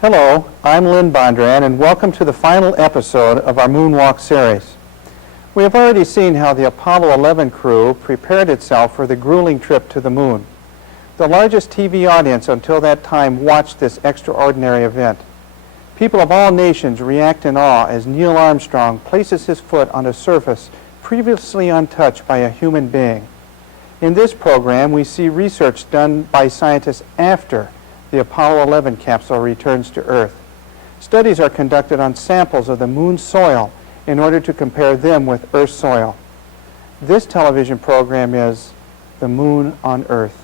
Hello, I'm Lynn Bondran, and welcome to the final episode of our Moonwalk series. We have already seen how the Apollo 11 crew prepared itself for the grueling trip to the moon. The largest TV audience until that time watched this extraordinary event. People of all nations react in awe as Neil Armstrong places his foot on a surface previously untouched by a human being. In this program, we see research done by scientists after the Apollo 11 capsule returns to Earth. Studies are conducted on samples of the moon's soil in order to compare them with Earth's soil. This television program is The Moon on Earth.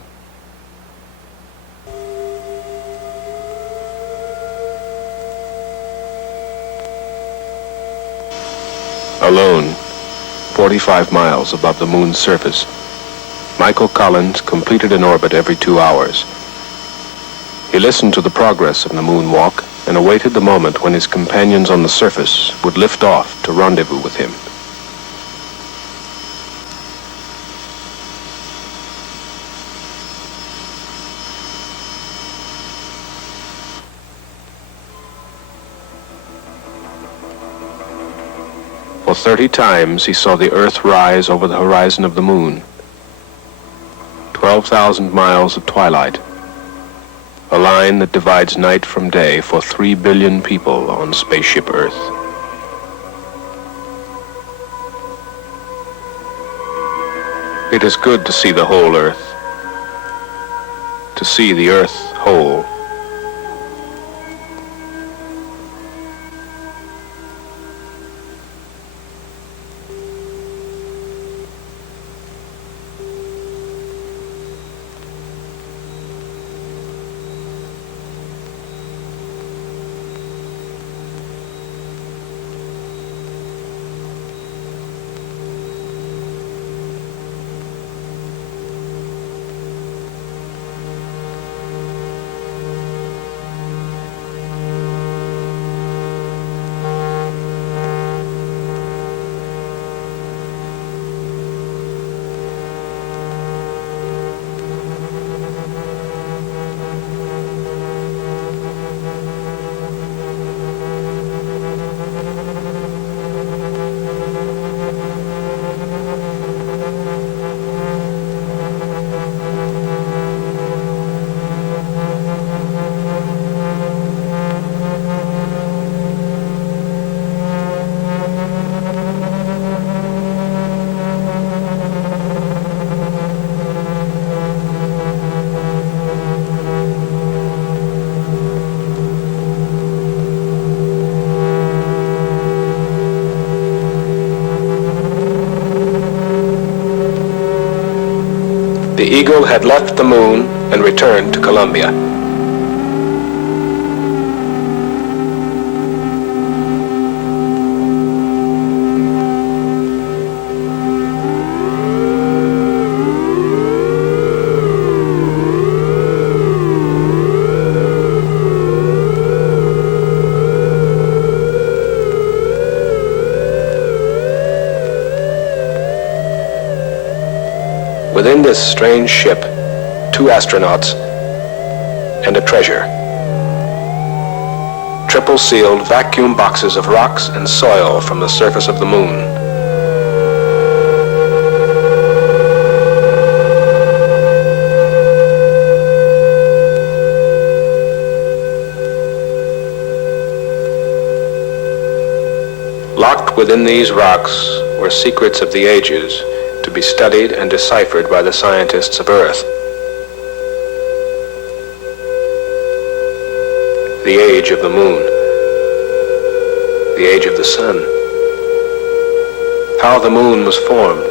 Alone, 45 miles above the moon's surface, Michael Collins completed an orbit every 2 hours. He listened to the progress of the moonwalk and awaited the moment when his companions on the surface would lift off to rendezvous with him. For 30 times he saw the Earth rise over the horizon of the moon. 12,000 miles of twilight. A line that divides night from day for 3 billion people on spaceship Earth. It is good to see the whole Earth, to see the Earth whole. The Eagle had left the moon and returned to Columbia. Within this strange ship, 2 astronauts and a treasure. Triple-sealed vacuum boxes of rocks and soil from the surface of the moon. Locked within these rocks were secrets of the ages, to be studied and deciphered by the scientists of Earth. The age of the moon, the age of the sun, how the moon was formed.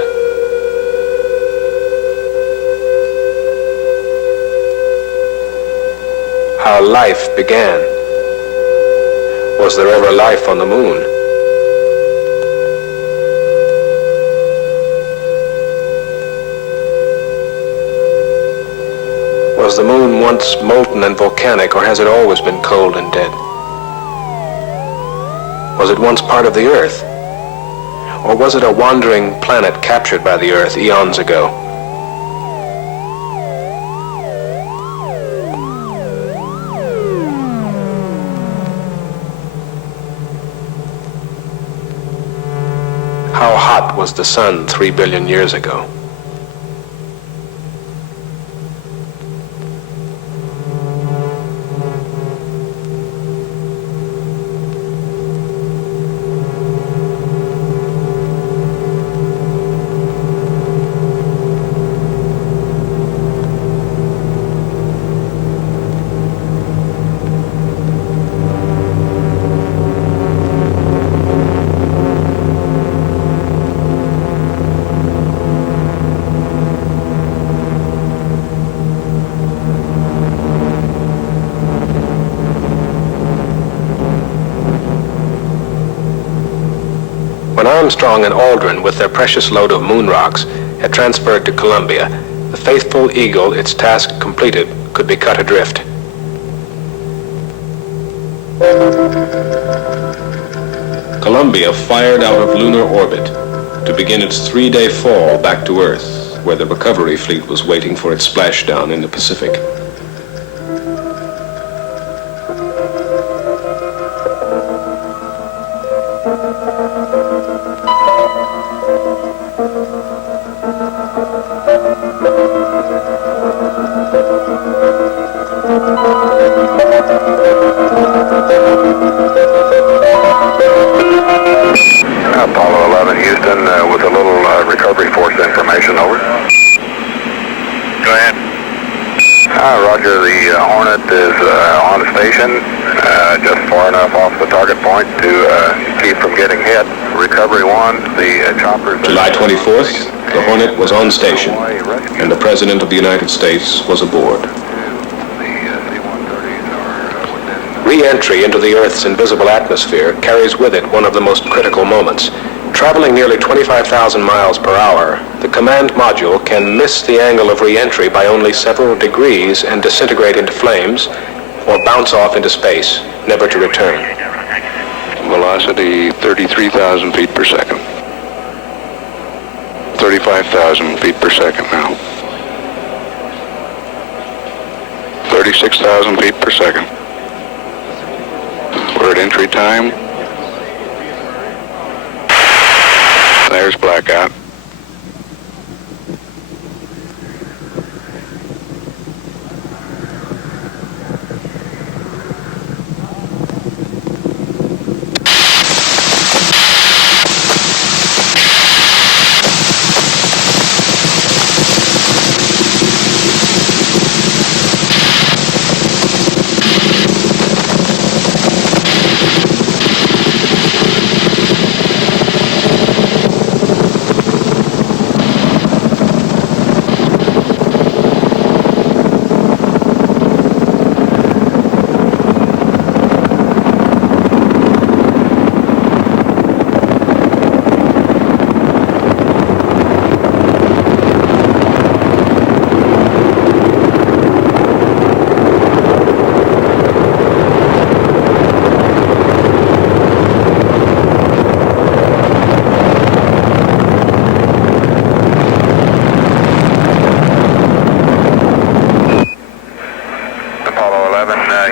How life began. Was there ever life on the moon? Was the moon once molten and volcanic, or has it always been cold and dead? Was it once part of the Earth? Or was it a wandering planet captured by the Earth eons ago? How hot was the sun 3 billion years ago? When Armstrong and Aldrin, with their precious load of moon rocks, had transferred to Columbia, the faithful Eagle, its task completed, could be cut adrift. Columbia fired out of lunar orbit to begin its 3-day fall back to Earth, where the recovery fleet was waiting for its splashdown in the Pacific. Apollo 11, Houston, with a little recovery force information, over. Go ahead. Roger, the Hornet is on station, just far enough off the target point to keep from getting hit. Recovery 1, the choppers... July 24th, the Hornet was on station, and the President of the United States was aboard. Re-entry into the Earth's invisible atmosphere carries with it one of the most critical moments. Traveling nearly 25,000 miles per hour, the command module can miss the angle of re-entry by only several degrees and disintegrate into flames, or bounce off into space, never to return. Velocity 33,000 feet per second. 35,000 feet per second now. 36,000 feet per second. We're at entry time. There's blackout.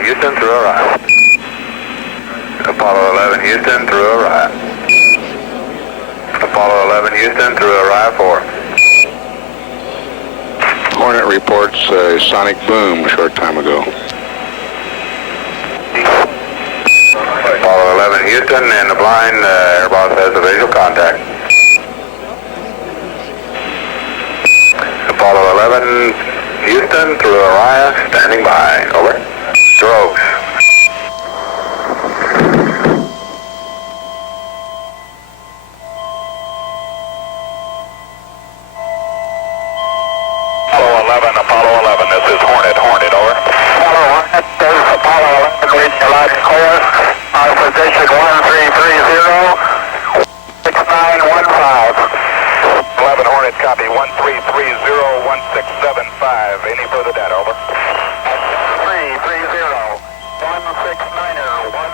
Houston through arrive. Apollo 11 Houston through arrive. Apollo 11 Houston through arrive 4. Hornet reports a sonic boom a short time ago. Apollo 11 Houston in the blind, Airbus has a visual contact. Apollo 11 Houston through Orion, standing by. Over. Strokes. 11, Apollo 11, this is Hornet, over. Apollo Hornet, this is Apollo 11, reading your loud and clear. Our position 1330, 6915. 11 Hornet, copy, 1330, 1675. Any further data, over? 1330, 169er, 15.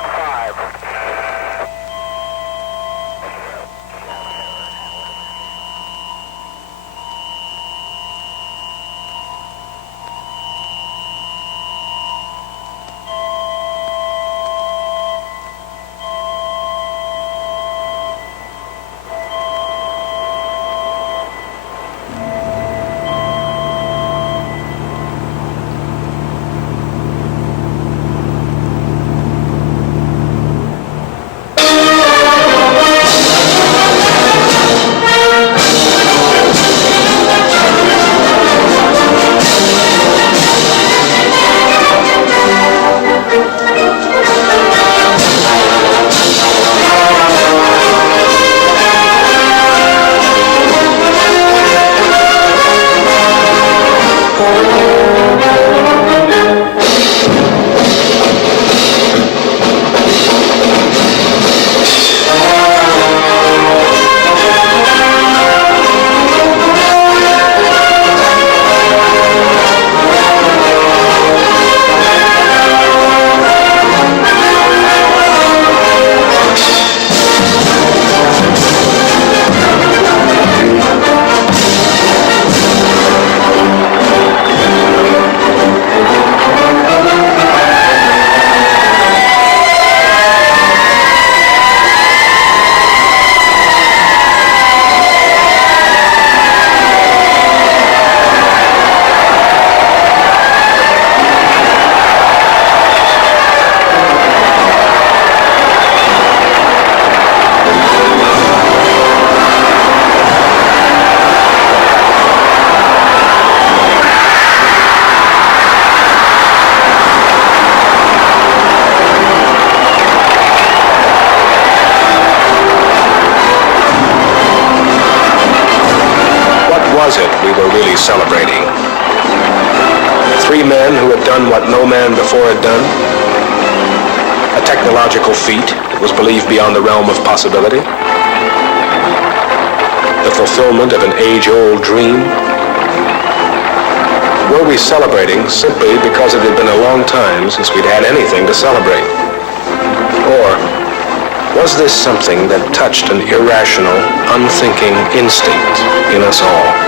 Celebrating. Three men who had done what no man before had done. A technological feat that was believed beyond the realm of possibility. The fulfillment of an age-old dream. Were we celebrating simply because it had been a long time since we'd had anything to celebrate? Or was this something that touched an irrational, unthinking instinct in us all?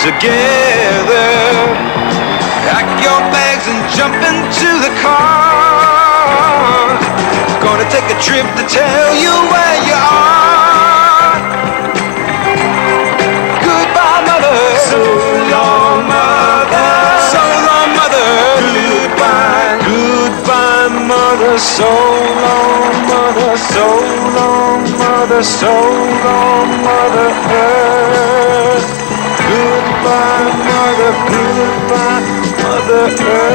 Together, pack your bags and jump into the car. Gonna take a trip to tell you where you are. Goodbye, mother, her soul on Mother Earth. Goodbye, Mother, goodbye, Mother Earth.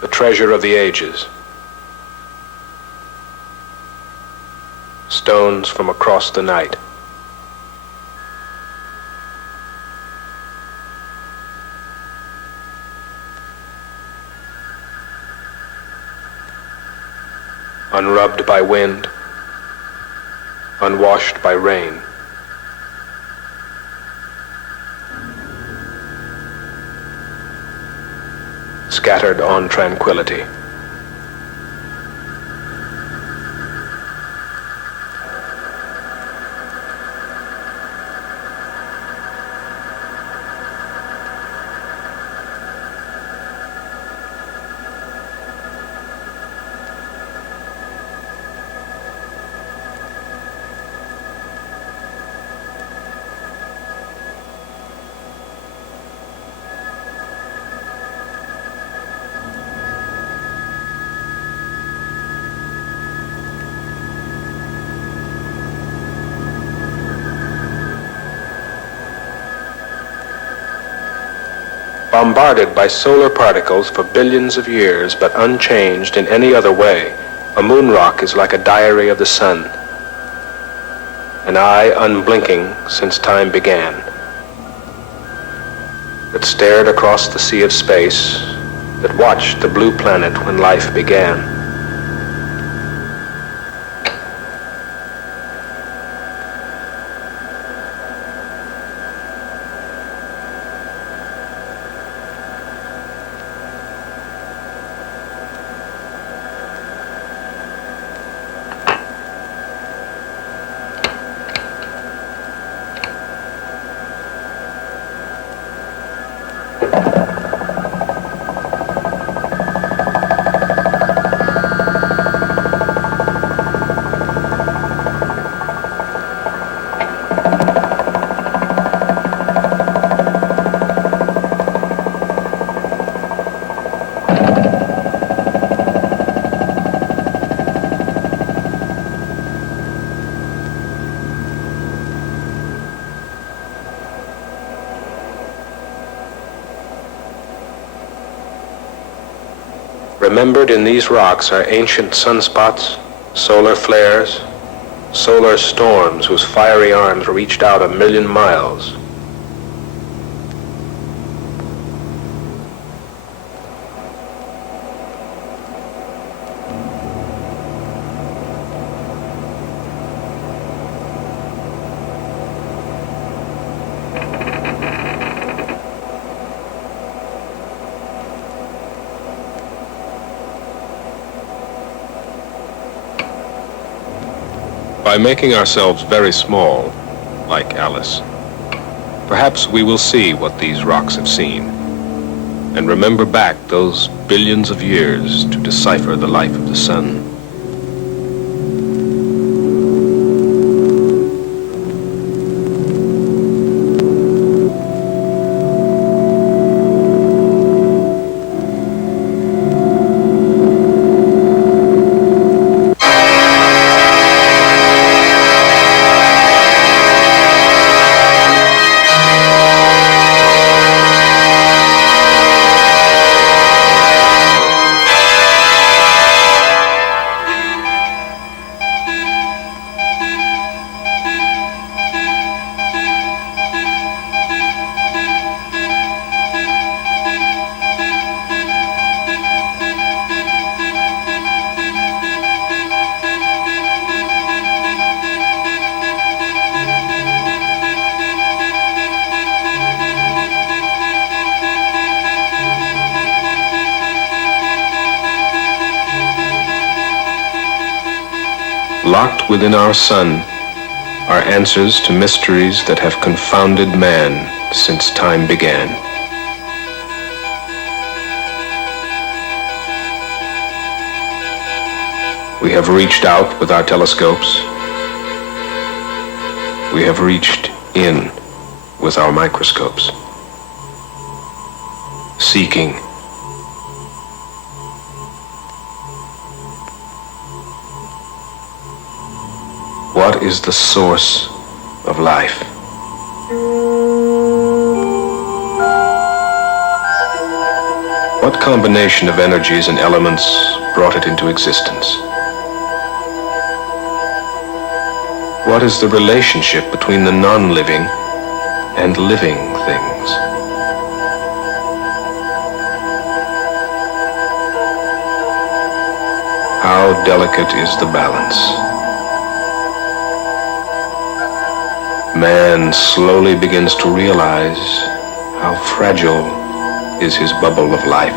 The treasure of the ages. Stones from across the night. Unrubbed by wind, unwashed by rain. Scattered on tranquility. Bombarded by solar particles for billions of years, but unchanged in any other way, a moon rock is like a diary of the sun. An eye unblinking since time began, that stared across the sea of space, that watched the blue planet when life began. Remembered in these rocks are ancient sunspots, solar flares, solar storms whose fiery arms reached out 1,000,000 miles. By making ourselves very small, like Alice, perhaps we will see what these rocks have seen, and remember back those billions of years to decipher the life of the sun. Locked within our sun are answers to mysteries that have confounded man since time began. We have reached out with our telescopes. We have reached in with our microscopes, seeking. What is the source of life? What combination of energies and elements brought it into existence? What is the relationship between the non-living and living things? How delicate is the balance? Man slowly begins to realize how fragile is his bubble of life.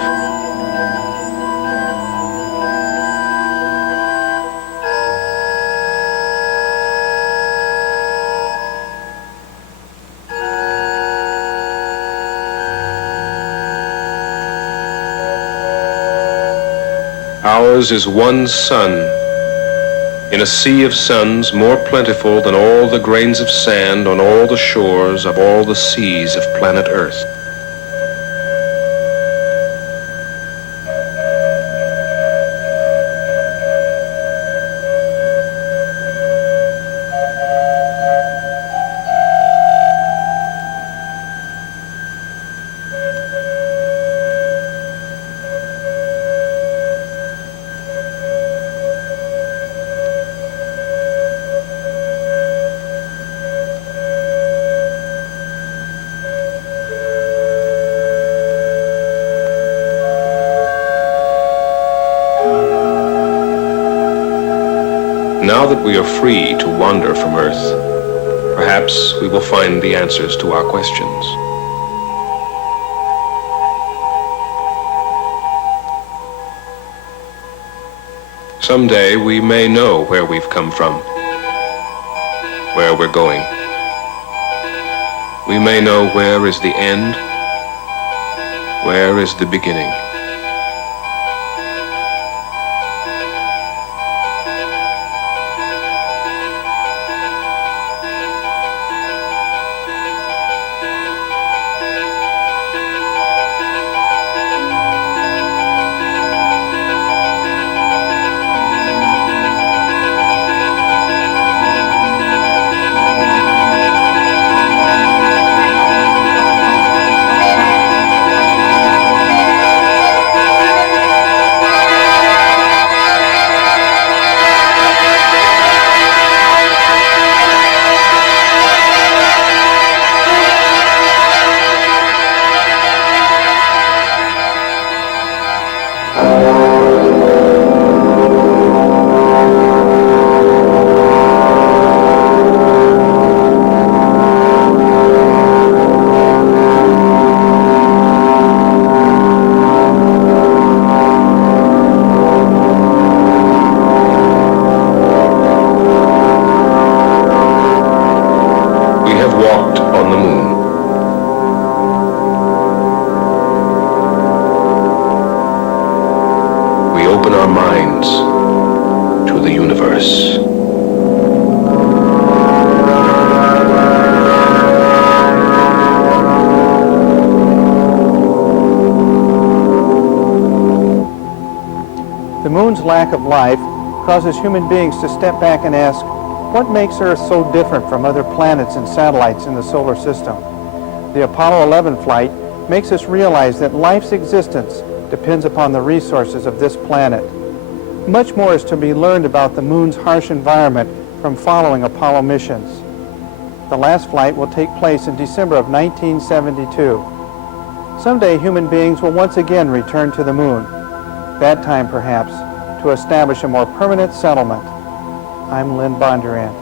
Ours is one sun, in a sea of suns more plentiful than all the grains of sand on all the shores of all the seas of planet Earth. Now that we are free to wander from Earth, perhaps we will find the answers to our questions. Someday we may know where we've come from, where we're going. We may know where is the end, where is the beginning. Open our minds to the universe. The moon's lack of life causes human beings to step back and ask, what makes Earth so different from other planets and satellites in the solar system? The Apollo 11 flight makes us realize that life's existence depends upon the resources of this planet. Much more is to be learned about the moon's harsh environment from following Apollo missions. The last flight will take place in December of 1972. Someday human beings will once again return to the moon, that time perhaps to establish a more permanent settlement. I'm Lynn Bondurant.